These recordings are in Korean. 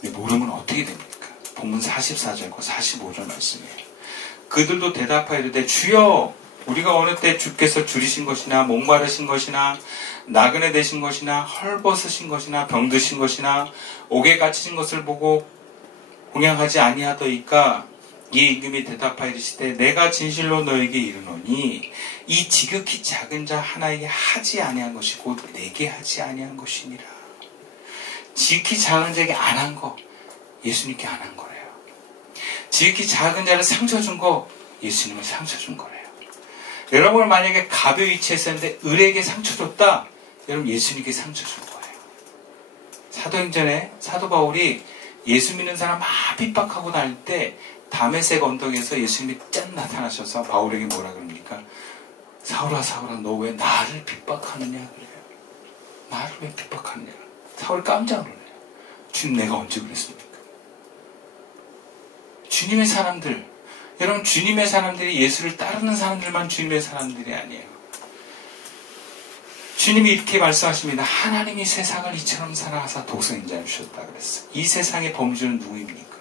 근데 모르면 어떻게 됩니까? 본문 44절과 45절 말씀이에요. 그들도 대답하여 이르되 주여 우리가 어느 때 주께서 줄이신 것이나 목마르신 것이나 나그네 되신 것이나 헐벗으신 것이나 병드신 것이나 옥에 갇히신 것을 보고 공양하지 아니하더이까. 이에 임금이 대답하여 이르시되 내가 진실로 너에게 이르노니 이 지극히 작은 자 하나에게 하지 아니한 것이 곧 내게 하지 아니한 것이니라. 지극히 작은 자에게 안 한 거 예수님께 안 한 거래요. 지극히 작은 자를 상처 준 거 예수님은 상처 준 거래요. 여러분은 만약에 가벼이 위치했었는데 을에게 상처 줬다, 여러분 예수님께 상처 준 거예요. 사도행전에 사도 바울이 예수 믿는 사람 막 핍박하고 다닐 때 다메섹 언덕에서 예수님이 짠 나타나셔서 바울에게 뭐라 그럽니까? 사울아 사울아 너 왜 나를 핍박하느냐 그래요. 나를 왜 핍박하느냐. 사울이 깜짝 놀라요. 주님 내가 언제 그랬습니까? 주님의 사람들, 여러분 주님의 사람들이 예수를 따르는 사람들만 주님의 사람들이 아니에요. 주님이 이렇게 말씀하십니다. 하나님이 세상을 이처럼 사랑하사 독생자를 주셨다 그랬어요. 이 세상의 범주는 누구입니까?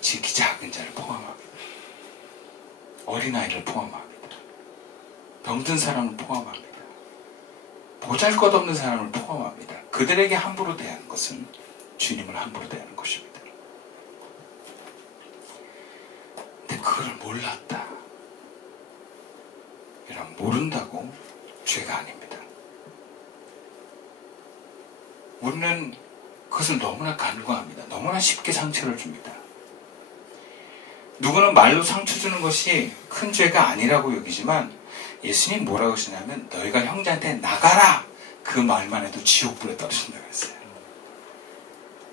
지극히 작은 자를 포함합니다. 어린아이를 포함합니다. 병든 사람을 포함합니다. 보잘것없는 사람을 포함합니다. 그들에게 함부로 대하는 것은 주님을 함부로 대하는 것입니다. 근데 그걸 몰랐다. 이런 모른다고 죄가 아닙니다. 우리는 그것을 너무나 간과합니다. 너무나 쉽게 상처를 줍니다. 누구는 말로 상처 주는 것이 큰 죄가 아니라고 여기지만 예수님 뭐라고 하시냐면 너희가 형제한테 나가라! 그 말만 해도 지옥불에 떨어진다고 했어요.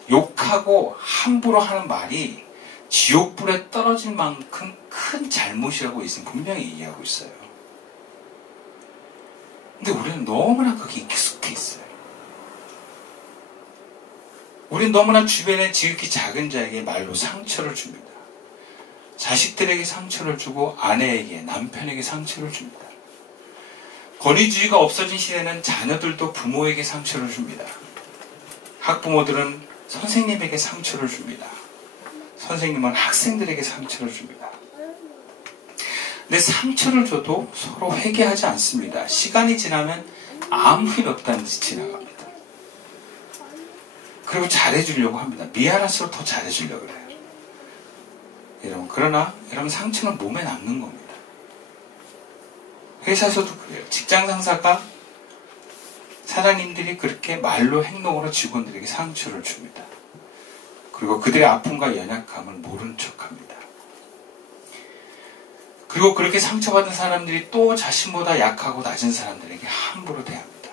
욕하고 함부로 하는 말이 지옥불에 떨어질 만큼 큰 잘못이라고 예수님 분명히 이해하고 있어요. 근데 우리는 너무나 거기에 익숙해 있어요. 우리는 너무나 주변에 지극히 작은 자에게 말로 상처를 줍니다. 자식들에게 상처를 주고 아내에게, 남편에게 상처를 줍니다. 권위주의가 없어진 시대는 자녀들도 부모에게 상처를 줍니다. 학부모들은 선생님에게 상처를 줍니다. 선생님은 학생들에게 상처를 줍니다. 근데 상처를 줘도 서로 회개하지 않습니다. 시간이 지나면 아무 일 없다는 듯이 지나갑니다. 그리고 잘해주려고 합니다. 미안할수록 더 잘해주려고 그래요. 여러분, 그러나 여러분 상처는 몸에 남는 겁니다. 회사에서도 그래요. 직장 상사가 사장님들이 그렇게 말로 행동으로 직원들에게 상처를 줍니다. 그리고 그들의 아픔과 연약함을 모른 척합니다. 그리고 그렇게 상처받은 사람들이 또 자신보다 약하고 낮은 사람들에게 함부로 대합니다.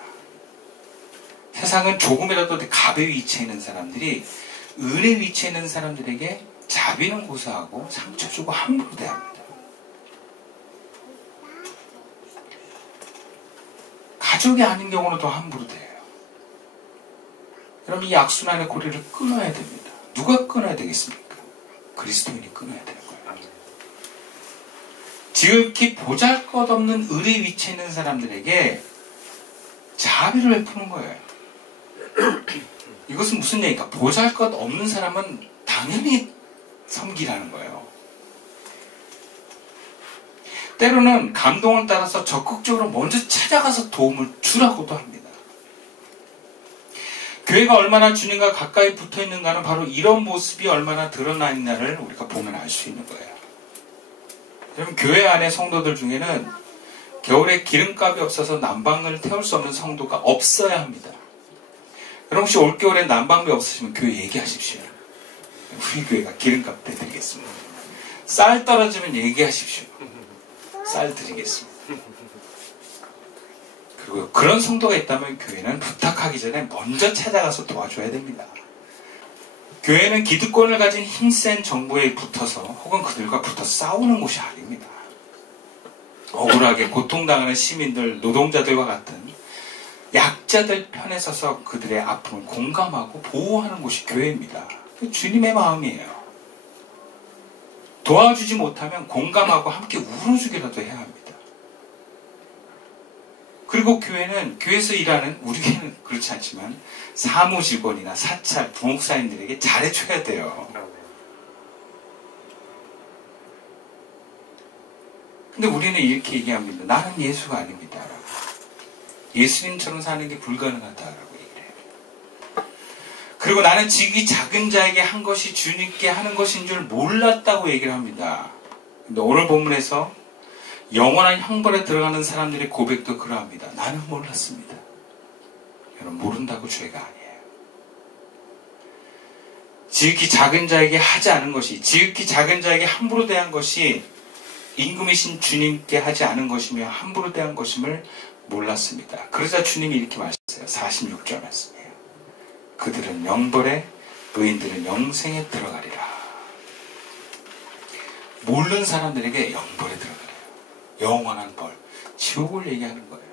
세상은 조금이라도 가벼이 위치해 있는 사람들이 을에 위치해 있는 사람들에게 자비는 고사하고 상처 주고 함부로 대합니다. 가족이 아닌 경우는 더 함부로 대해요. 여러분 이 악순환의 고리를 끊어야 됩니다. 누가 끊어야 되겠습니까? 그리스도인이 끊어야 되는 거예요. 지극히 보잘것없는 을에 위치해 있는 사람들에게 자비를 베푸는 거예요. 이것은 무슨 얘기입니까? 보잘것없는 사람은 당연히 섬기라는 거예요. 때로는 감동을 따라서 적극적으로 먼저 찾아가서 도움을 주라고도 합니다. 교회가 얼마나 주님과 가까이 붙어 있는가는 바로 이런 모습이 얼마나 드러나 있나를 우리가 보면 알 수 있는 거예요. 여러분 교회 안에 성도들 중에는 겨울에 기름값이 없어서 난방을 태울 수 없는 성도가 없어야 합니다. 여러분 혹시 올겨울에 난방비 없으시면 교회 얘기하십시오. 우리 교회가 기름값 대드리겠습니다. 쌀 떨어지면 얘기하십시오. 쌀 드리겠습니다. 그리고 그런 성도가 있다면 교회는 부탁하기 전에 먼저 찾아가서 도와줘야 됩니다. 교회는 기득권을 가진 힘센 정부에 붙어서 혹은 그들과 붙어 싸우는 곳이 아닙니다. 억울하게 고통당하는 시민들, 노동자들과 같은 약자들 편에 서서 그들의 아픔을 공감하고 보호하는 곳이 교회입니다. 주님의 마음이에요. 도와주지 못하면 공감하고 함께 울어주기라도 해야 합니다. 그리고 교회는 교회에서 일하는 우리 교회는 그렇지 않지만 사무직원이나 사찰, 부목사님들에게 잘해줘야 돼요. 근데 우리는 이렇게 얘기합니다. 나는 예수가 아닙니다. 예수님처럼 사는 게 불가능하다라고 얘기를 해요. 그리고 나는 지극히 작은 자에게 한 것이 주님께 하는 것인 줄 몰랐다고 얘기를 합니다. 근데 오늘 본문에서 영원한 형벌에 들어가는 사람들의 고백도 그러합니다. 나는 몰랐습니다. 여러분, 모른다고 죄가 아니에요. 지극히 작은 자에게 하지 않은 것이, 지극히 작은 자에게 함부로 대한 것이 임금이신 주님께 하지 않은 것이며 함부로 대한 것임을 몰랐습니다. 그러자 주님이 이렇게 말했어요. 46절 말씀이에요. 그들은 영벌에, 의인들은 영생에 들어가리라. 모르는 사람들에게 영벌에 들어가래요. 영원한 벌, 지옥을 얘기하는 거예요.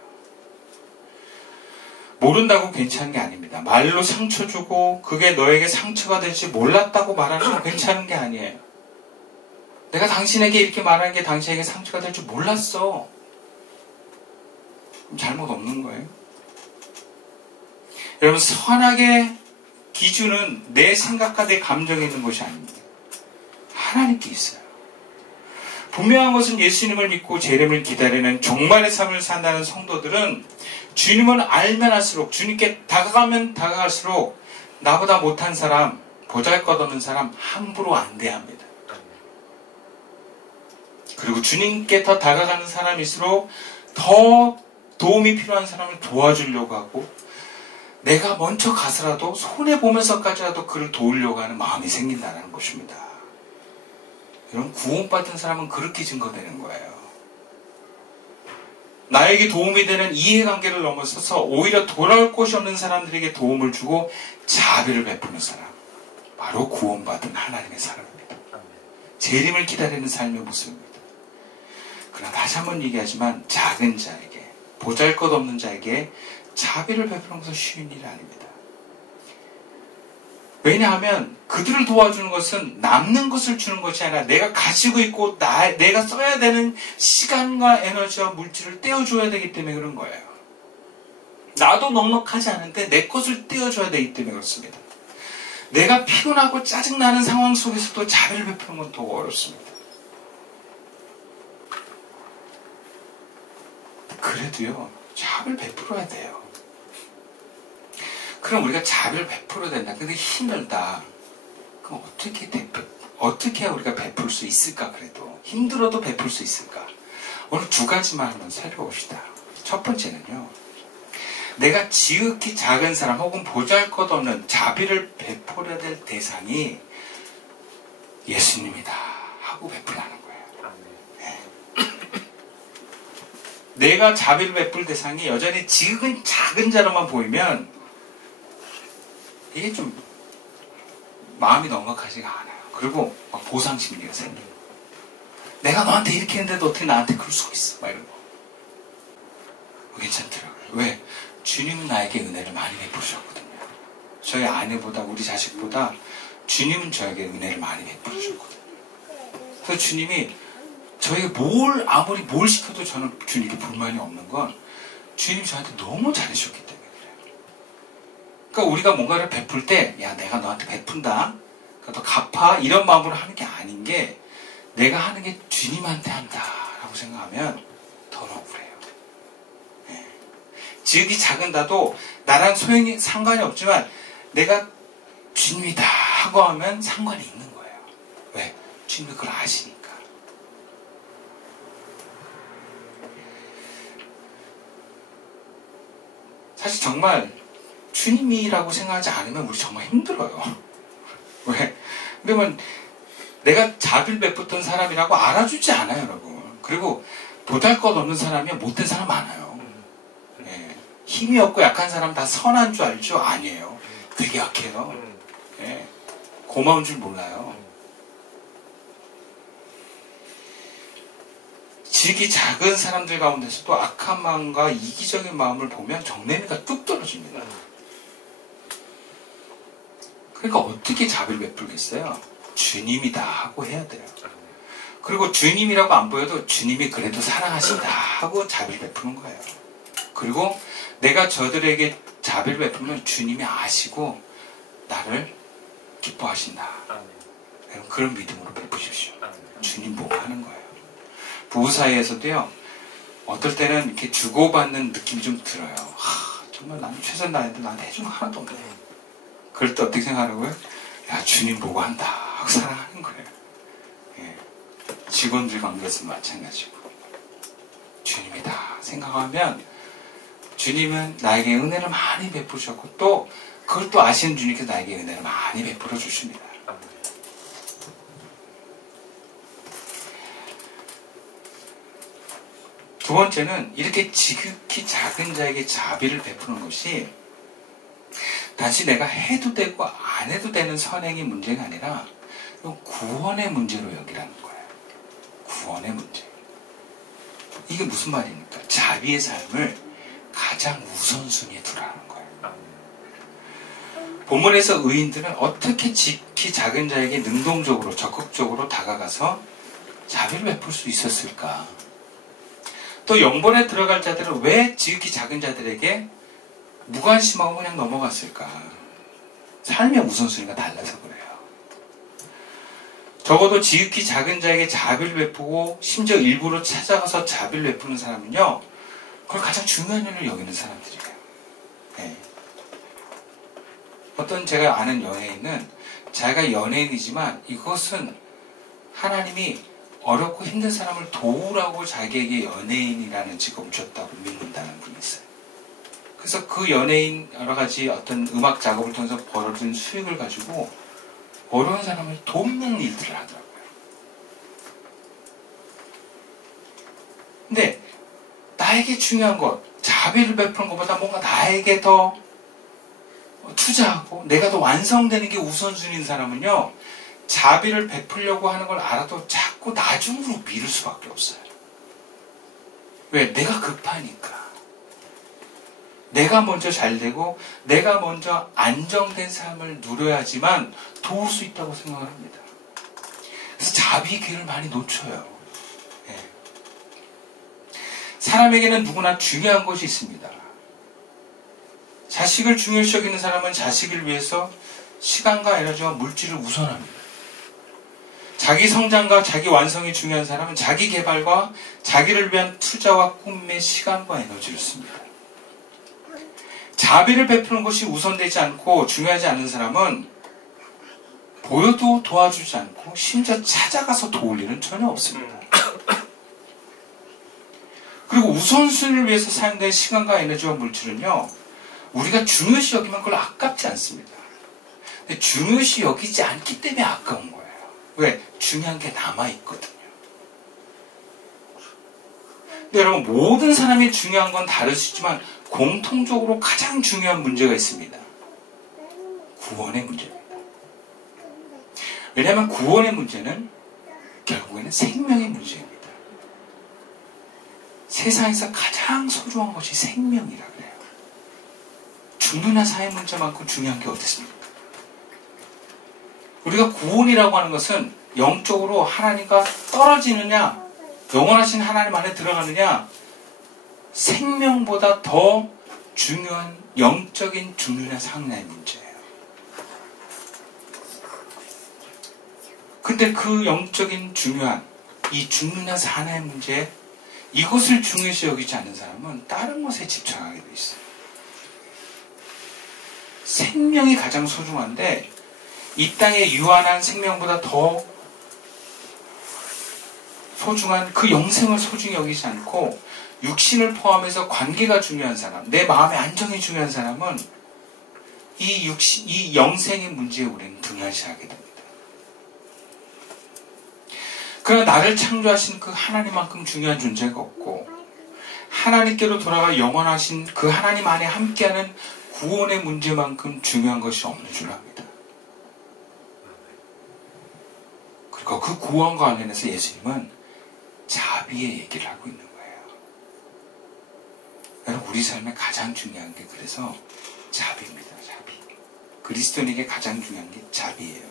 모른다고 괜찮은 게 아닙니다. 말로 상처 주고 그게 너에게 상처가 될지 몰랐다고 말하는 건 괜찮은 게 아니에요. 내가 당신에게 이렇게 말하는 게 당신에게 상처가 될 줄 몰랐어. 그럼 잘못 없는 거예요. 여러분, 선악의 기준은 내 생각과 내 감정에 있는 것이 아닙니다. 하나님께 있어요. 분명한 것은 예수님을 믿고 재림을 기다리는 종말의 삶을 산다는 성도들은 주님을 알면 할수록, 주님께 다가가면 다가갈수록 나보다 못한 사람, 보잘것없는 사람 함부로 안 대합니다. 그리고 주님께 더 다가가는 사람일수록 더 도움이 필요한 사람을 도와주려고 하고, 내가 먼저 가서라도 손해보면서까지라도 그를 도우려고 하는 마음이 생긴다는 것입니다. 여러분, 구원받은 사람은 그렇게 증거되는 거예요. 나에게 도움이 되는 이해관계를 넘어서서 오히려 돌아올 곳이 없는 사람들에게 도움을 주고 자비를 베푸는 사람, 바로 구원받은 하나님의 사람입니다. 재림을 기다리는 삶의 모습입니다. 그러나 다시 한번 얘기하지만 작은 자에게, 보잘것없는 자에게 자비를 베푸는 것은 쉬운 일이 아닙니다. 왜냐하면 그들을 도와주는 것은 남는 것을 주는 것이 아니라 내가 가지고 있고 내가 써야 되는 시간과 에너지와 물질을 떼어줘야 되기 때문에 그런 거예요. 나도 넉넉하지 않은데 내 것을 떼어줘야 되기 때문에 그렇습니다. 내가 피곤하고 짜증나는 상황 속에서도 자비를 베푸는 건 더 어렵습니다. 그래도요, 자비를 베풀어야 돼요. 그럼 우리가 자비를 베풀어야 된다. 근데 힘들다. 그럼 어떻게 해야 우리가 베풀 수 있을까? 그래도 힘들어도 베풀 수 있을까? 오늘 두 가지만 한번 살펴봅시다. 첫 번째는요, 내가 지극히 작은 사람 혹은 보잘것없는 자비를 베풀어야 될 대상이 예수님이다 하고 베풀라는 거예요. 네. 내가 자비를 베풀 대상이 여전히 지극히 작은 자로만 보이면 이게 좀 마음이 넉넉하지가 않아요. 그리고 막 보상 심리가 생겨요. 내가 너한테 이렇게 했는데도 어떻게 나한테 그럴 수가 있어? 막 이런 거. 괜찮더라고요. 왜? 주님은 나에게 은혜를 많이 베푸셨거든요. 저희 아내보다 우리 자식보다 주님은 저에게 은혜를 많이 베푸셨거든요. 그래서 주님이 저에게 아무리 뭘 시켜도 저는 주님께 불만이 없는 건 주님이 저한테 너무 잘해주셨기 때문에. 그러니까 우리가 뭔가를 베풀 때, 야, 내가 너한테 베푼다, 그러니까 너 갚아, 이런 마음으로 하는 게 아닌 게, 내가 하는 게 주님한테 한다라고 생각하면 더 억울해요. 네. 지극히 작은 다도 나랑 소용이 상관이 없지만 내가 주님이다 하고 하면 상관이 있는 거예요. 왜? 주님이 그걸 아시니까. 사실 정말 주님이라고 생각하지 않으면 우리 정말 힘들어요. 왜? 그러면 내가 자비를 베푸던 사람이라고 알아주지 않아요, 여러분. 그리고 보잘것없는 사람이 못된 사람 많아요. 네. 힘이 없고 약한 사람 다 선한 줄 알죠? 아니에요. 되게 약해요. 네. 고마운 줄 몰라요. 지극히 작은 사람들 가운데서도 악한 마음과 이기적인 마음을 보면 정내미가 뚝 떨어집니다. 그러니까 어떻게 자비를 베풀겠어요? 주님이다 하고 해야 돼요. 그리고 주님이라고 안 보여도 주님이 그래도 사랑하신다 하고 자비를 베푸는 거예요. 그리고 내가 저들에게 자비를 베풀면 주님이 아시고 나를 기뻐하신다. 여러분 그런 믿음으로 베푸십시오. 주님 보고 하는 거예요. 부부 사이에서도요. 어떨 때는 이렇게 주고받는 느낌이 좀 들어요. 정말 나는 최선 다했는데 나한테 해준 거 하나도 없네. 그럴 때 어떻게 생각하라고요? 야, 주님 보고 한다 하고 사랑하는 거예요. 예. 직원들 관계에서 마찬가지고 주님이다 생각하면 주님은 나에게 은혜를 많이 베푸셨고 또 그걸 또 아시는 주님께서 나에게 은혜를 많이 베풀어 주십니다. 두 번째는 이렇게 지극히 작은 자에게 자비를 베푸는 것이 단지 내가 해도 되고 안 해도 되는 선행이 문제가 아니라 구원의 문제로 여기라는 거예요. 구원의 문제. 이게 무슨 말입니까? 자비의 삶을 가장 우선순위에 두라는 거예요. 본문에서 의인들은 어떻게 지극히 작은 자에게 능동적으로 적극적으로 다가가서 자비를 베풀 수 있었을까? 또 영본에 들어갈 자들은 왜 지극히 작은 자들에게 무관심하고 그냥 넘어갔을까? 삶의 우선순위가 달라서 그래요. 적어도 지극히 작은 자에게 자비를 베푸고 심지어 일부러 찾아가서 자비를 베푸는 사람은요. 그걸 가장 중요한 일을 여기는 사람들이에요. 네. 어떤 제가 아는 연예인은 자기가 연예인이지만 이것은 하나님이 어렵고 힘든 사람을 도우라고 자기에게 연예인이라는 직업을 줬다고 믿는다는 분이 있어요. 그래서 그 연예인 여러 가지 어떤 음악 작업을 통해서 벌어진 수익을 가지고 어려운 사람을 돕는 일들을 하더라고요. 근데 나에게 중요한 것, 자비를 베푸는 것보다 뭔가 나에게 더 투자하고 내가 더 완성되는 게 우선순위인 사람은요. 자비를 베풀려고 하는 걸 알아도 자꾸 나중으로 미룰 수밖에 없어요. 왜? 내가 급하니까. 내가 먼저 잘되고 내가 먼저 안정된 삶을 누려야지만 도울 수 있다고 생각을 합니다. 그래서 자비의 기회를 많이 놓쳐요. 네. 사람에게는 누구나 중요한 것이 있습니다. 자식을 중요시 여기는 사람은 자식을 위해서 시간과 에너지와 물질을 우선합니다. 자기 성장과 자기 완성이 중요한 사람은 자기 개발과 자기를 위한 투자와 꿈에 시간과 에너지를 씁니다. 자비를 베푸는 것이 우선되지 않고 중요하지 않은 사람은 보여도 도와주지 않고 심지어 찾아가서 도울 일은 전혀 없습니다. 그리고 우선순위를 위해서 사용된 시간과 에너지와 물질은요. 우리가 중요시 여기면 그걸 아깝지 않습니다. 근데 중요시 여기지 않기 때문에 아까운 거예요. 왜? 중요한 게 남아있거든요. 근데 여러분 모든 사람이 중요한 건 다를 수 있지만 공통적으로 가장 중요한 문제가 있습니다. 구원의 문제입니다. 왜냐하면 구원의 문제는 결국에는 생명의 문제입니다. 세상에서 가장 소중한 것이 생명이라 그래요. 죽느냐 사의 문제만큼 중요한 게 어디 있습니까? 우리가 구원이라고 하는 것은 영적으로 하나님과 떨어지느냐 영원하신 하나님 안에 들어가느냐 생명보다 더 중요한 영적인 죽느냐 사느냐의 문제예요. 근데 그 영적인 중요한 이 죽느냐 사느냐의 문제 이것을 중요시 여기지 않는 사람은 다른 것에 집착하게 돼 있어요. 생명이 가장 소중한데 이 땅의 유한한 생명보다 더 소중한 그 영생을 소중히 여기지 않고 육신을 포함해서 관계가 중요한 사람, 내 마음의 안정이 중요한 사람은 이 영생의 문제에 우리는 등한시하게 됩니다. 그러나 나를 창조하신 그 하나님만큼 중요한 존재가 없고 하나님께로 돌아가 영원하신 그 하나님 안에 함께하는 구원의 문제만큼 중요한 것이 없는 줄 압니다. 그리고 그 구원과 관련해서 예수님은 자비의 얘기를 하고 있는 거예요. 여러분 우리 삶에 가장 중요한 게 그래서 자비입니다. 자비. 그리스도인에게 가장 중요한 게 자비예요.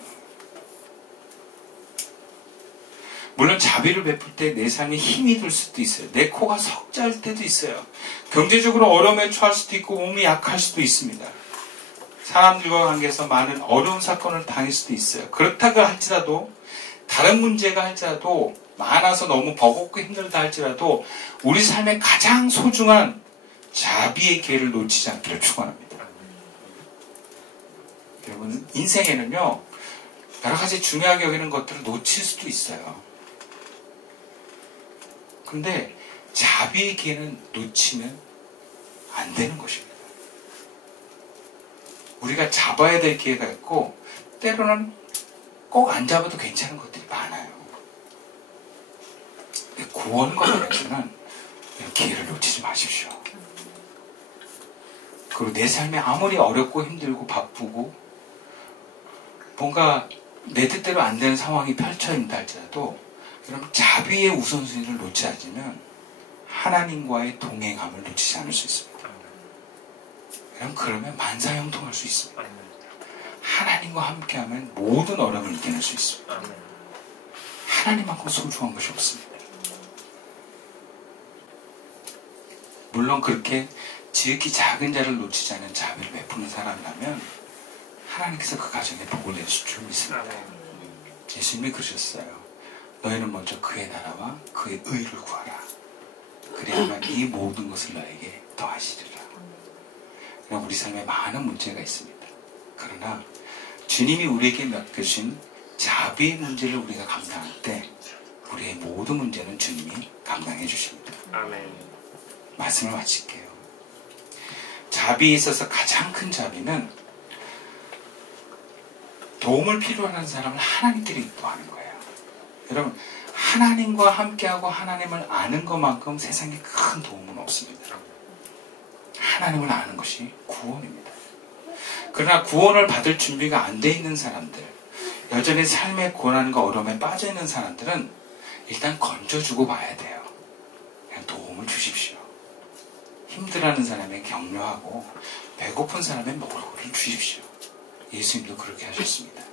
물론 자비를 베풀 때 내 삶에 힘이 들 수도 있어요. 내 코가 석자일 때도 있어요. 경제적으로 어려움에 처할 수도 있고 몸이 약할 수도 있습니다. 사람들과 관계에서 많은 어려운 사건을 당할 수도 있어요. 그렇다고 할지라도 다른 문제가 할지라도 많아서 너무 버겁고 힘들다 할지라도 우리 삶의 가장 소중한 자비의 기회를 놓치지 않기를 축원합니다. 여러분 인생에는요 여러 가지 중요하게 여기는 것들을 놓칠 수도 있어요. 근데 자비의 기회는 놓치면 안 되는 것입니다. 우리가 잡아야 될 기회가 있고 때로는 꼭 안 잡아도 괜찮은 것들이 많아요. 구원과 관련해서는 이런 기회를 놓치지 마십시오. 그리고 내 삶이 아무리 어렵고 힘들고 바쁘고 뭔가 내 뜻대로 안 되는 상황이 펼쳐진다 할지라도 여러분 자비의 우선순위를 놓지 않으면 하나님과의 동행함을 놓치지 않을 수 있습니다. 여러분 그러면 만사형통할 수 있습니다. 하나님과 함께하면 모든 어려움을 이겨낼 수 있습니다. 하나님만큼 소중한 것이 없습니다. 물론 그렇게 지극히 작은 자를 놓치지 않은 자비를 베푸는 사람이라면 하나님께서 그 가정에 복을 내실 줄 믿습니다. 예수님이 그러셨어요. 너희는 먼저 그의 나라와 그의 의를 구하라. 그래야만 이 모든 것을 너에게 더하시리라. 그럼 우리 삶에 많은 문제가 있습니다. 그러나 주님이 우리에게 맡겨주신 자비의 문제를 우리가 감당할 때 우리의 모든 문제는 주님이 감당해 주십니다. 아멘. 말씀을 마칠게요. 자비에 있어서 가장 큰 자비는 도움을 필요로 하는 사람을 하나님께로 인도하는 거예요. 여러분 하나님과 함께하고 하나님을 아는 것만큼 세상에 큰 도움은 없습니다. 하나님을 아는 것이 구원입니다. 그러나 구원을 받을 준비가 안 돼 있는 사람들, 여전히 삶의 고난과 어려움에 빠져 있는 사람들은 일단 건져주고 봐야 돼요. 그냥 도움을 주십시오. 힘들어하는 사람에 격려하고 배고픈 사람에 먹을 것을 주십시오. 예수님도 그렇게 하셨습니다.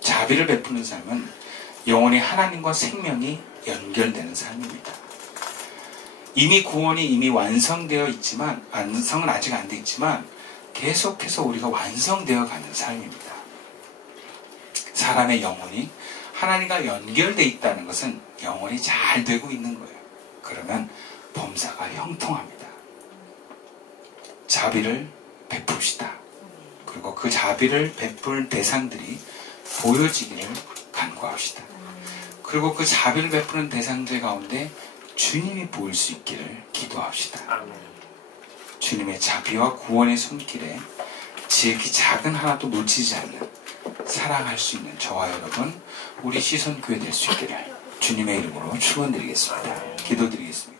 자비를 베푸는 삶은 영원히 하나님과 생명이 연결되는 삶입니다. 이미 구원이 이미 완성되어 있지만 완성은 아직 안 돼 있지만 계속해서 우리가 완성되어 가는 삶입니다. 사람의 영혼이 하나님과 연결되어 있다는 것은 영혼이 잘 되고 있는 거예요. 그러면 범사가 형통합니다. 자비를 베풉시다. 그리고 그 자비를 베풀 대상들이 보여지기를 간구합시다. 그리고 그 자비를 베푸는 대상들 가운데 주님이 보일 수 있기를 기도합시다. 아멘. 주님의 자비와 구원의 손길에 지극히 작은 하나도 놓치지 않는 사랑할 수 있는 저와 여러분 우리 시선교회 될 수 있기를 주님의 이름으로 축원드리겠습니다. 기도드리겠습니다.